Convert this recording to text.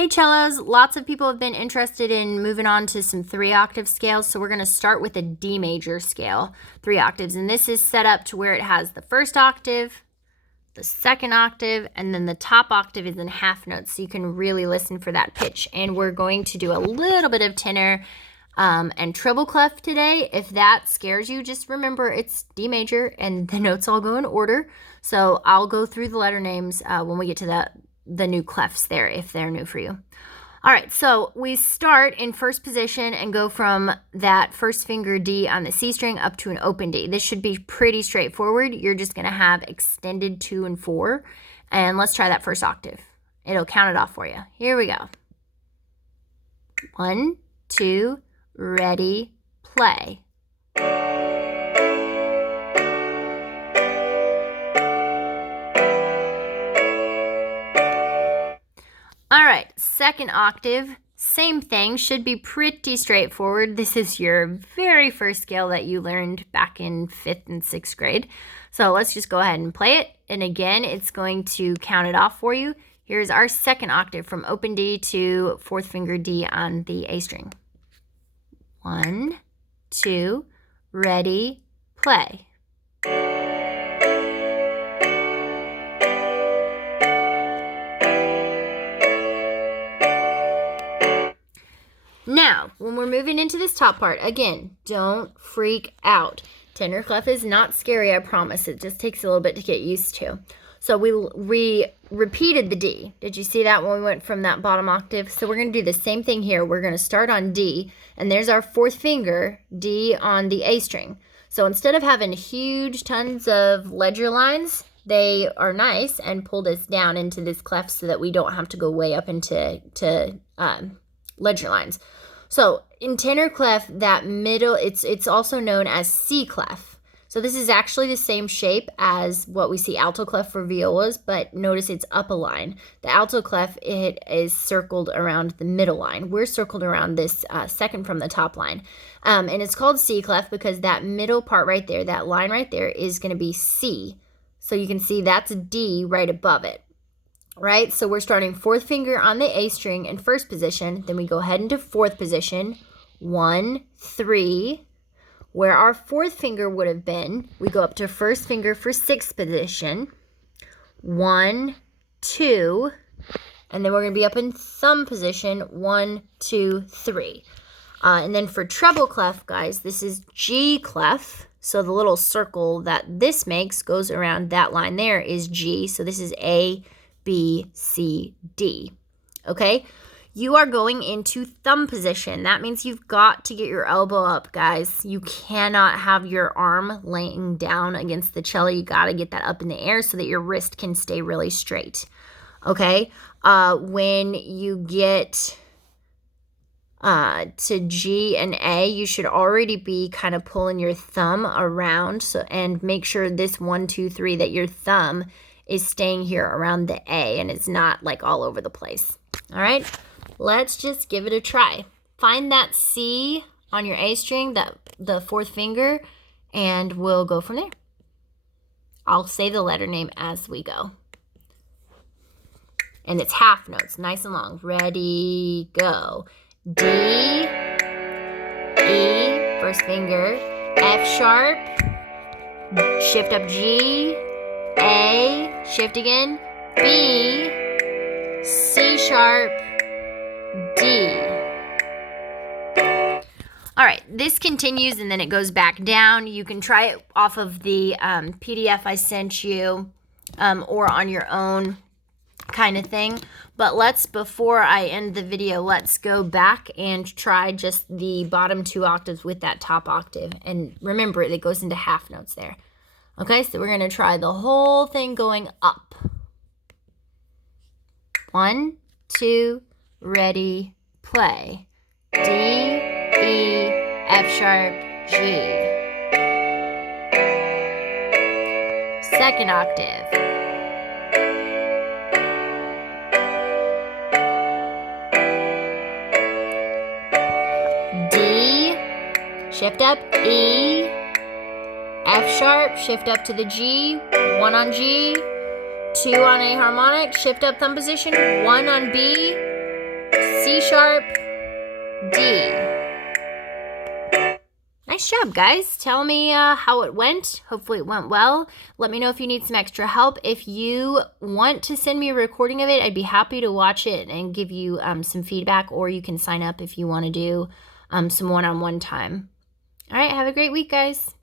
Hey cellos, lots of people have been interested in moving on to some 3-octave scales, so we're going to start with a D major scale, 3 octaves, and this is set up to where it has the first octave, the second octave, and then the top octave is in half notes, so you can really listen for that pitch. And we're going to do a little bit of tenor and treble clef today. If that scares you, just remember it's D major and the notes all go in order. So I'll go through the letter names when we get to the new clefs there, if they're new for you. All right, so we start in first position and go from that first finger D on the C string up to an open D. This should be pretty straightforward. You're just gonna have extended 2 and 4. And let's try that first octave. It'll count it off for you. Here we go. 1, 2, ready, play. All right, second octave, same thing, should be pretty straightforward. This is your very first scale that you learned back in 5th and 6th grade. So let's just go ahead and play it. And again, it's going to count it off for you. Here's our second octave from open D to 4th finger D on the A string. 1, 2, ready, play. Now, when we're moving into this top part, again, don't freak out. Tenor clef is not scary, I promise. It just takes a little bit to get used to. So we repeated the D. Did you see that when we went from that bottom octave? So we're going to do the same thing here. We're going to start on D, and there's our 4th finger, D on the A string. So instead of having huge tons of ledger lines, they are nice and pulled us down into this clef so that we don't have to go way up into ledger lines. So in tenor clef, that middle, it's also known as C clef. So this is actually the same shape as what we see alto clef for violas, but notice it's up a line. The alto clef, it is circled around the middle line. We're circled around this second from the top line. And it's called C clef because that middle part right there, that line right there is going to be C. So you can see that's D right above it. Right, so we're starting 4th finger on the A string in first position, then we go ahead into 4th position, 1, 3, where our 4th finger would have been, we go up to 1st finger for 6th position, 1, 2, and then we're going to be up in thumb position, 1, 2, 3. And then for treble clef, guys, this is G clef, so the little circle that this makes goes around that line there is G, so this is A, B, C, D. Okay, you are going into thumb position. That means you've got to get your elbow up, guys. You cannot have your arm laying down against the cello. You got to get that up in the air so that your wrist can stay really straight. Okay, when you get to G and A, you should already be kind of pulling your thumb around, so and make sure this 1, 2, 3 that your thumb is staying here around the A and it's not like all over the place. All right, let's just give it a try. Find that C on your A string, the 4th finger, and we'll go from there. I'll say the letter name as we go. And it's half notes, nice and long. Ready, go. D, E, first finger, F sharp, shift up G, A, shift again, B, C sharp, D. All right, this continues and then it goes back down. You can try it off of the PDF I sent you or on your own kind of thing. But before I end the video, let's go back and try just the bottom 2 octaves with that top octave. And remember, it goes into half notes there. Okay, so we're going to try the whole thing going up. 1, 2, ready, play. D, E, F sharp, G. Second octave. D, shift up, E, F sharp, shift up to the G, 1 on G, 2 on A harmonic, shift up thumb position, 1 on B, C sharp, D. Nice job, guys. Tell me how it went. Hopefully it went well. Let me know if you need some extra help. If you want to send me a recording of it, I'd be happy to watch it and give you some feedback, or you can sign up if you want to do some one-on-one time. All right, have a great week, guys.